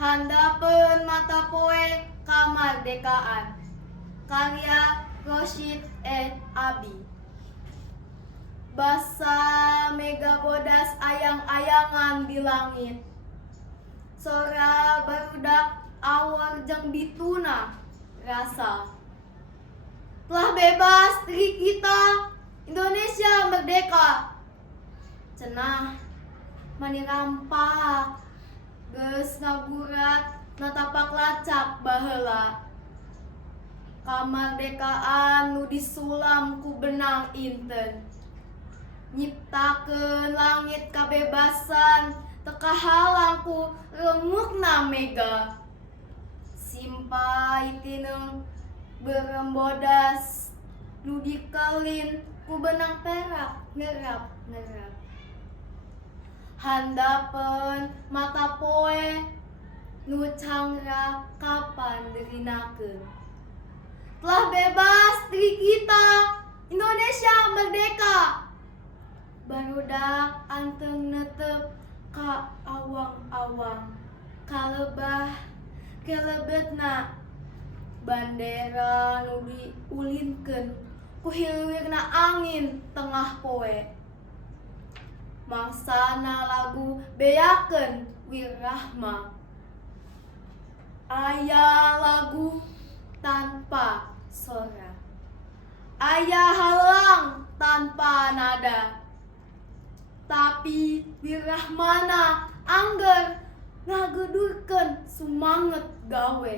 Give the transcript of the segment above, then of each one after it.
Handapeun mata poe kamardekaan. Karya Rosyid Abi. Basa mega bodas ayang-ayangan di langit. Sora barudak awar jeung bituna rasa. Telah bebas diri kita, Indonesia merdeka. Cenah mani rampak geus ngagurat natapak lacak baheula. Kamardekaan nu disulam ku benang inten. Nyiptakeun langit kabebasan teu kahalang ku remukna mega. Simpai tineng berembodas nu dikelin ku benang perak ngerap-ngerap. Handapeun mata poe nu cangra kapan derinakeun. Telah bebas diri kita, Indonesia merdeka. Barudak anteng netep ka awang-awang, kalebah kelebetna bandera nu diulinkeun ku hilirna angin tengah poe. Mangsana lagu beakeun wirahma. Aya lagu tanpa sora. Aya halang tanpa nada. Tapi wirahmana angger ngagedurkeun sumanget gawe.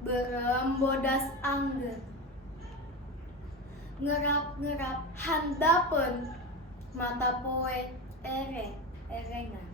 Berembodas angger. Ngerap-ngerap handapeun mata poe erengan.